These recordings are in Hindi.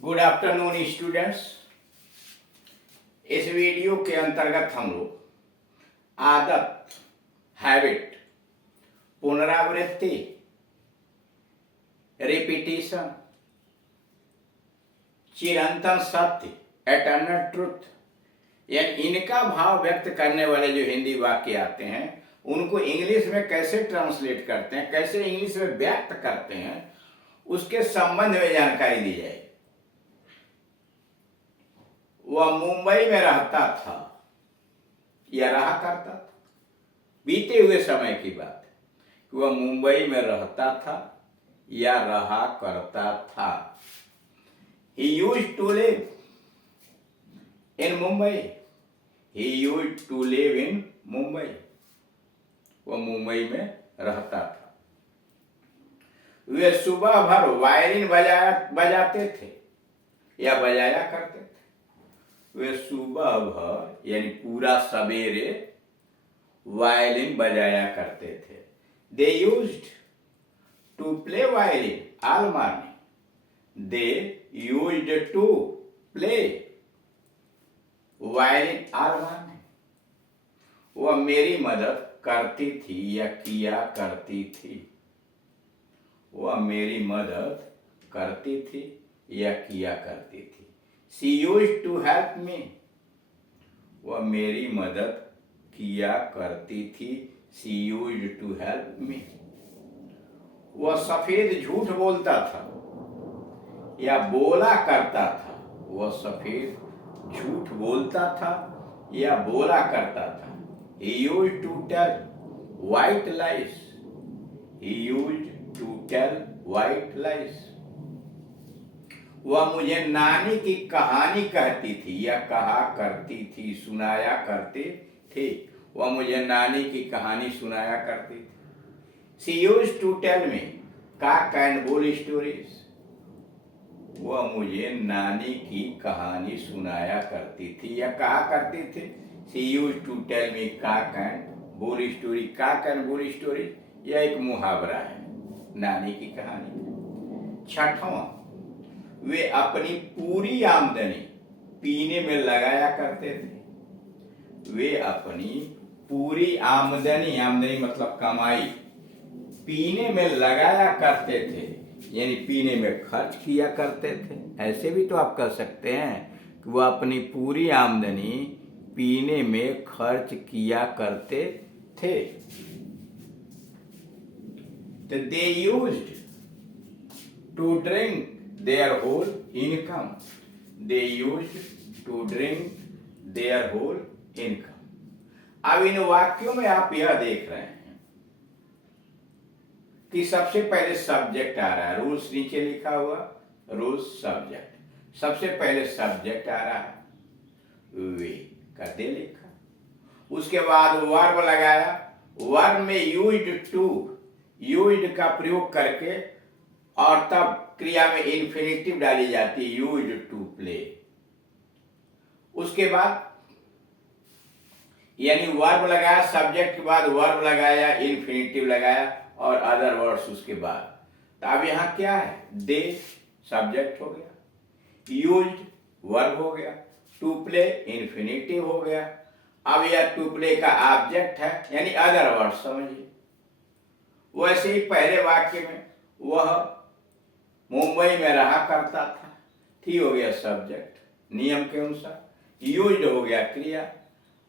Good afternoon students. इस वीडियो के अंतर्गत हम लोग आदत, हैबिट, पुनरावृत्ति, रिपीटिशन, चिरंतन सत्य, एटर्नल ट्रुथ, यानी इनका भाव व्यक्त करने वाले जो हिंदी वाक्य आते हैं उनको इंग्लिश में कैसे ट्रांसलेट करते हैं, कैसे इंग्लिश में व्यक्त करते हैं, उसके संबंध में जानकारी दी जाएगी। वह मुंबई में रहता था या रहा करता था, बीते हुए समय की बात है। वह मुंबई में रहता था या रहा करता था। He used to live in Mumbai. He used to live in Mumbai. वह मुंबई में रहता था। वे सुबह भर वायलिन बजाते थे या बजाया करते थे। वे सुबह भर यानी पूरा सवेरे वायलिन बजाया करते थे। They used to play violin all morning. They used to play violin all morning. वह मेरी मदद करती थी या किया करती थी। वह मेरी मदद करती थी या किया करती थी। She used to help me. वह मेरी मदद किया करती थी। She used to help me. वह सफेद झूठ बोलता था या बोला करता था। वह सफेद झूठ बोलता था या बोला करता था। He used to tell white lies. He used to tell white lies. वह मुझे नानी की कहानी कहती थी या कहा करती थी, सुनाया करते थे। वह मुझे नानी की कहानी सुनाया करती थी। She used to tell me cock and bull stories. वह मुझे नानी की कहानी सुनाया करती थी या कहा करती थी। She used to tell me cock and bull story. cock and bull story यह एक मुहावरा है नानी की कहानी। छठवां, वे अपनी पूरी आमदनी पीने में लगाया करते थे। वे अपनी पूरी आमदनी, आमदनी मतलब कमाई, पीने में लगाया करते थे, यानी पीने में खर्च किया करते थे। ऐसे भी तो आप कह सकते हैं कि वह अपनी पूरी आमदनी पीने में खर्च किया करते थे। तो they used to drink their whole income. They used to drink their whole income. अब इन वाक्यों में आप यह देख रहे हैं कि सबसे पहले सब्जेक्ट आ रहा है। रूल्स नीचे लिखा हुआ, रूल्स सब्जेक्ट। सबसे पहले सब्जेक्ट आ रहा है, वे का दे लिखा। उसके बाद वर्ब लगाया। वर्ब में यूज्ड टू, यूज्ड का प्रयोग करके और तब क्रिया में इन्फिनिटिव डाली जाती है, यूज्ड टू प्ले। उसके बाद यानी वर्ब लगाया, सब्जेक्ट के बाद वर्ब लगाया, इन्फिनिटिव लगाया और अदर वर्ड्स उसके बाद। तो अब यहां क्या है, दे सब्जेक्ट हो गया, यूज्ड वर्ब हो गया, टू प्ले इन्फिनिटिव हो गया। अब यह टू प्ले का ऑब्जेक्ट है यानी अदर वर्ड्स समझिए। वैसे ही पहले वाक्य में वह मुंबई में रहा करता था, थी हो गया सब्जेक्ट नियम के अनुसार, यूज्ड हो गया क्रिया,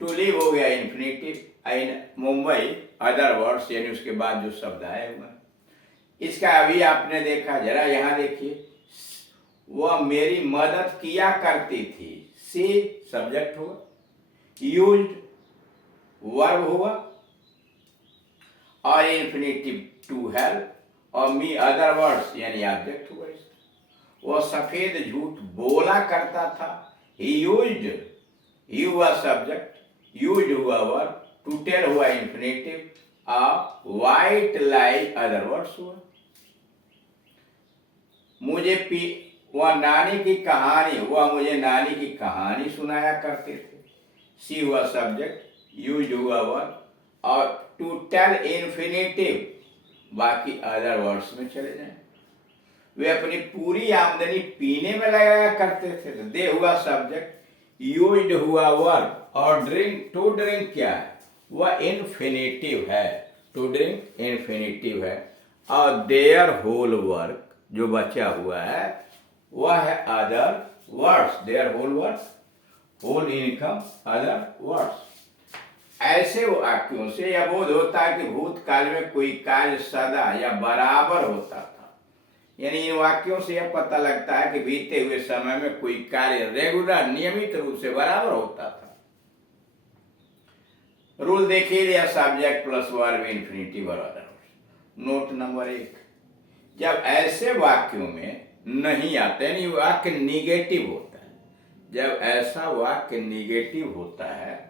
टू लिव हो गया इन्फिनिटिव, इन मुंबई अदर वर्ड्स यानी उसके बाद जो शब्द आए हुए। इसका अभी आपने देखा, जरा यहां देखिए, वह मेरी मदद किया करती थी। सी सब्जेक्ट हुआ, यूज्ड वर्ब हुआ और इन्फिनिटिव टू हेल्प और मी अदर वर्ड्स यानी ऑब्जेक्ट हुआ। वह सफेद झूठ बोला करता था। ही यूज्ड, ही हुआ सब्जेक्ट, यूज्ड हुआ वर्ब, टू टेल हुआ इन्फिनिटिव, वाइट लाई अदर वर्ड्स हुआ। वह नानी की कहानी, वह मुझे नानी की कहानी सुनाया करते थे। सी हुआ सब्जेक्ट, यूज्ड हुआ वर्ब और टू टेल इन्फिनिटिव, बाकी अदर वर्ड्स में चले जाएं। वे अपनी पूरी आमदनी पीने में लगाया करते थे। तो दे हुआ सब्जेक्ट, यूज्ड हुआ वर्ब, और ड्रिंक, टू ड्रिंक क्या है, वह इन्फिनिटिव है। टू ड्रिंक इन्फिनिटिव है। और देयर होल वर्क, जो बचा हुआ है वह है other words. Their whole work, whole income, other words. ऐसे वाक्यों से यह बोध होता है कि भूतकाल में कोई कार्य सदा या बराबर होता था। यानी इन वाक्यों से यह पता लगता है कि बीते हुए समय में कोई कार्य रेगुलर, नियमित रूप से बराबर होता था। रूल देखिए, सब्जेक्ट प्लस वर्ब इन्फिनिटिव और अदर। नोट नंबर 1, जब ऐसे वाक्यों में नहीं आते, यानी वाक्य निगेटिव होता है, जब ऐसा वाक्य निगेटिव होता है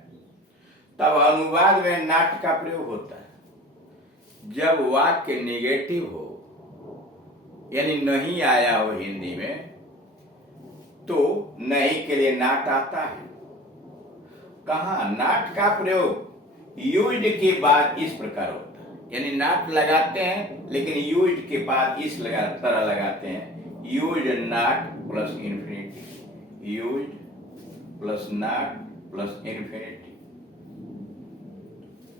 तब अनुवाद में नॉट का प्रयोग होता है। जब वाक्य निगेटिव हो, यानी नहीं आया हो हिंदी में, तो नहीं के लिए नॉट आता है। कहाँ नॉट का प्रयोग यूज्ड के बाद इस प्रकार होता है, यानी नॉट लगाते हैं लेकिन यूज्ड के बाद इस तरह लगाते हैं, used not plus infinity, used plus not plus infinity.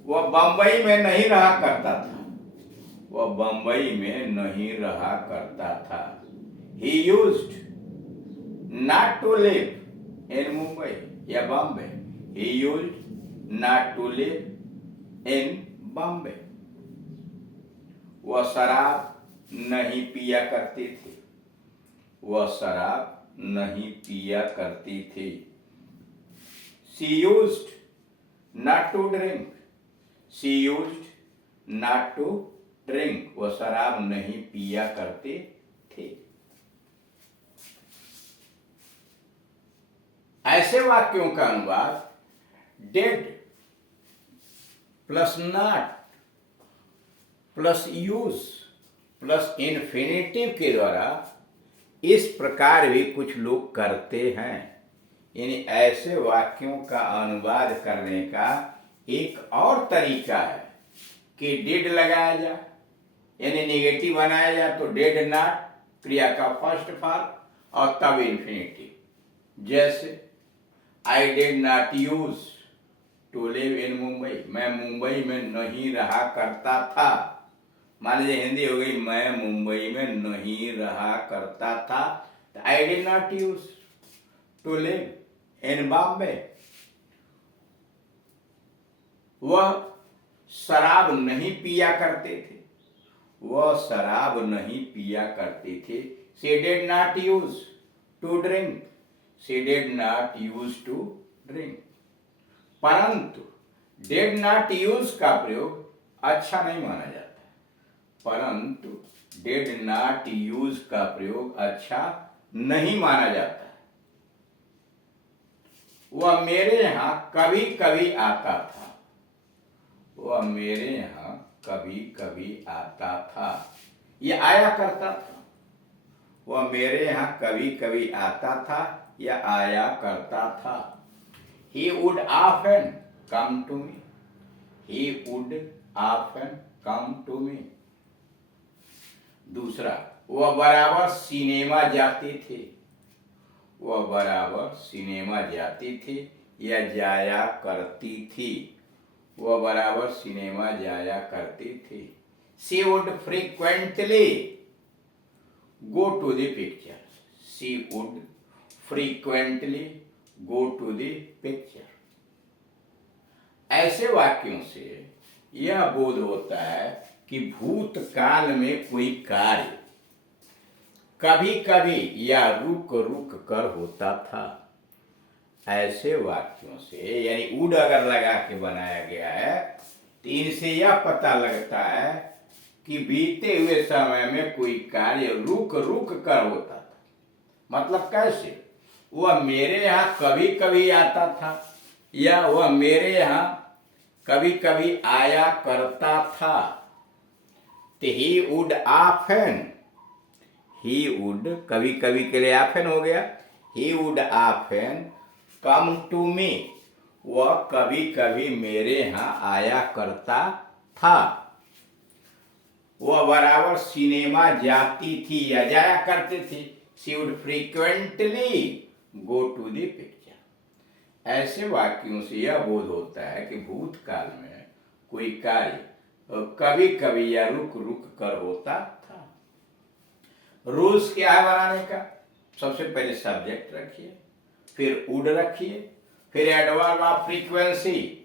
वह बंबई में नहीं रहा करता था, वह बंबई में नहीं रहा करता था। He used not to live in Mumbai या Bombay. He used not to live in Bombay। वह शराब नहीं पिया करती थी, वह शराब नहीं पिया करती थी। She used not to drink, she used not to drink, वह शराब नहीं पिया करते थे। ऐसे वाक्यों का अनुवाद dead plus not plus use plus infinitive के द्वारा इस प्रकार भी कुछ लोग करते हैं। यानी ऐसे वाक्यों का अनुवाद करने का एक और तरीका है कि डेड लगाया जाए, यानी निगेटिव बनाया जाए तो डेड नॉट क्रिया का फर्स्ट फॉर्म और तब इन्फिनिटिव। जैसे I did not use to live in Mumbai, मैं मुंबई में नहीं रहा करता था। मान लीजिए हिंदी हो गई, मैं मुंबई में नहीं रहा करता था, तो I did not use to live in Bombay. वह शराब नहीं पिया करते थे, वह शराब नहीं पिया करते थे। She did not use to drink, she did not use to drink. परंतु डिड नॉट यूज का प्रयोग अच्छा नहीं माना जाता, परंतु डिड नॉट यूज का प्रयोग अच्छा नहीं माना जाता है। वह मेरे यहां कभी कभी आता था, वह मेरे यहां कभी कभी आता था, यह आया करता था। वह मेरे यहां कभी कभी आता था या आया करता था। He would often come to me, he would often come to me। दूसरा, वह बराबर सिनेमा जाते थे, वह बराबर सिनेमा जाती थी या जाया करती थी, वह बराबर सिनेमा जाया करती थी। She would frequently go to the picture, she would frequently go to the picture। ऐसे वाक्यों से यह बोध होता है कि भूतकाल में कोई कार्य कभी कभी या रुक रुक कर होता था। ऐसे वाक्यों से, यानी उड अगर लगा के बनाया गया है, तो इनसे यह पता लगता है कि बीते हुए समय में कोई कार्य रुक रुक कर होता था। मतलब कैसे? वह मेरे यहाँ कभी कभी आता था या वह मेरे यहाँ कभी कभी आया करता था। तो he would often, he would कभी कभी के लिए ऑफन हो गया, he would often come to me, वह कभी कभी मेरे यहाँ आया करता था। वह बराबर सिनेमा जाती थी या जाया करते थे। She would frequently go to the picture. ऐसे वाक्यों से यह बोध होता है कि भूतकाल में कोई कार्य कभी कभी या रुक रुक कर होता था। रूल्स क्या है बनाने का? सबसे पहले सब्जेक्ट रखिए, फिर वुड रखिए, फिर एडवर्ब ऑफ फ्रीक्वेंसी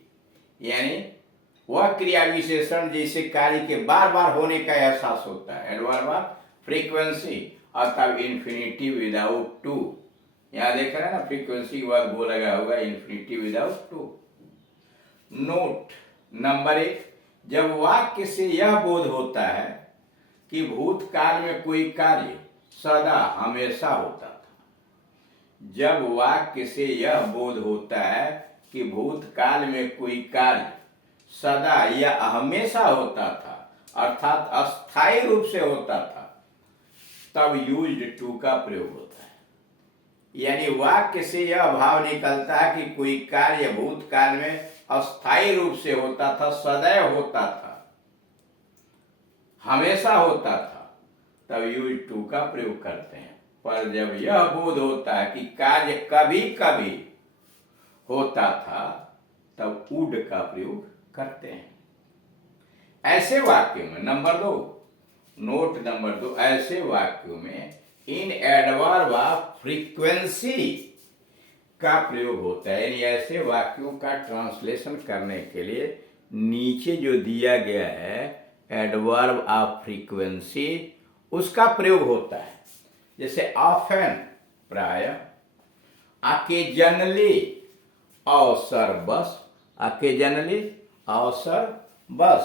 यानी वह क्रिया विशेषण जिसे कार्य के बार बार होने का एहसास होता है, एडवर्ब ऑफ फ्रीक्वेंसी, और तब इन्फिनिटिव विदाउट टू। यहां देख रहे हैं ना, फ्रीक्वेंसी के बाद वो लगा होगा infinitive without to. Note number 1, जब वाक्य से यह बोध होता है कि भूतकाल में कोई कार्य सदा हमेशा होता था। जब वाक्य से यह बोध होता है कि भूतकाल में कोई कार्य सदा या हमेशा होता था, अर्थात अस्थायी रूप से होता था, तब यूज्ड टू का प्रयोग होता है। यानी वाक्य से यह भाव निकलता है कि कोई कार्य भूतकाल में अस्थायी रूप से होता था, सदैव होता था, हमेशा होता था, तब यूज टू का प्रयोग करते हैं। पर जब यह बोध होता है कि कार्य कभी कभी होता था, तब वुड का प्रयोग करते हैं। ऐसे वाक्यों में नंबर 2, नोट नंबर 2, ऐसे वाक्यों में इन एडवर्ब ऑफ फ्रीक्वेंसी का प्रयोग होता है। यानी ऐसे वाक्यों का ट्रांसलेशन करने के लिए नीचे जो दिया गया है एडवर्ब ऑफ फ्रीक्वेंसी, उसका प्रयोग होता है। जैसे ऑफन प्राय, अकेजनली अवसर बस, अकेजनली अवसर बस,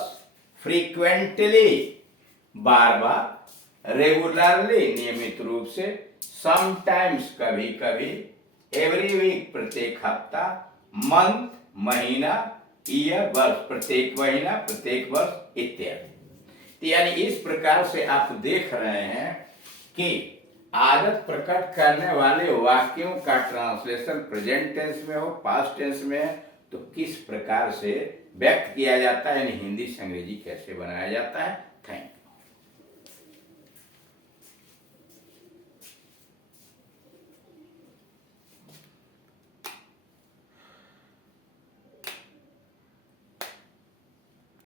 फ्रीक्वेंटली बार बार, रेगुलरली नियमित रूप से, समटाइम्स कभी कभी, एवरी वीक प्रत्येक हफ्ता, मंथ महीना, ईयर वर्ष प्रत्येक महीना, प्रत्येक वर्ष इत्यादि। यानी इस प्रकार से आप देख रहे हैं कि आदत प्रकट करने वाले वाक्यों का ट्रांसलेशन प्रेजेंट टेंस में हो, पास्ट टेंस में है, तो किस प्रकार से व्यक्त किया जाता है, यानी हिंदी से अंग्रेजी कैसे बनाया जाता है,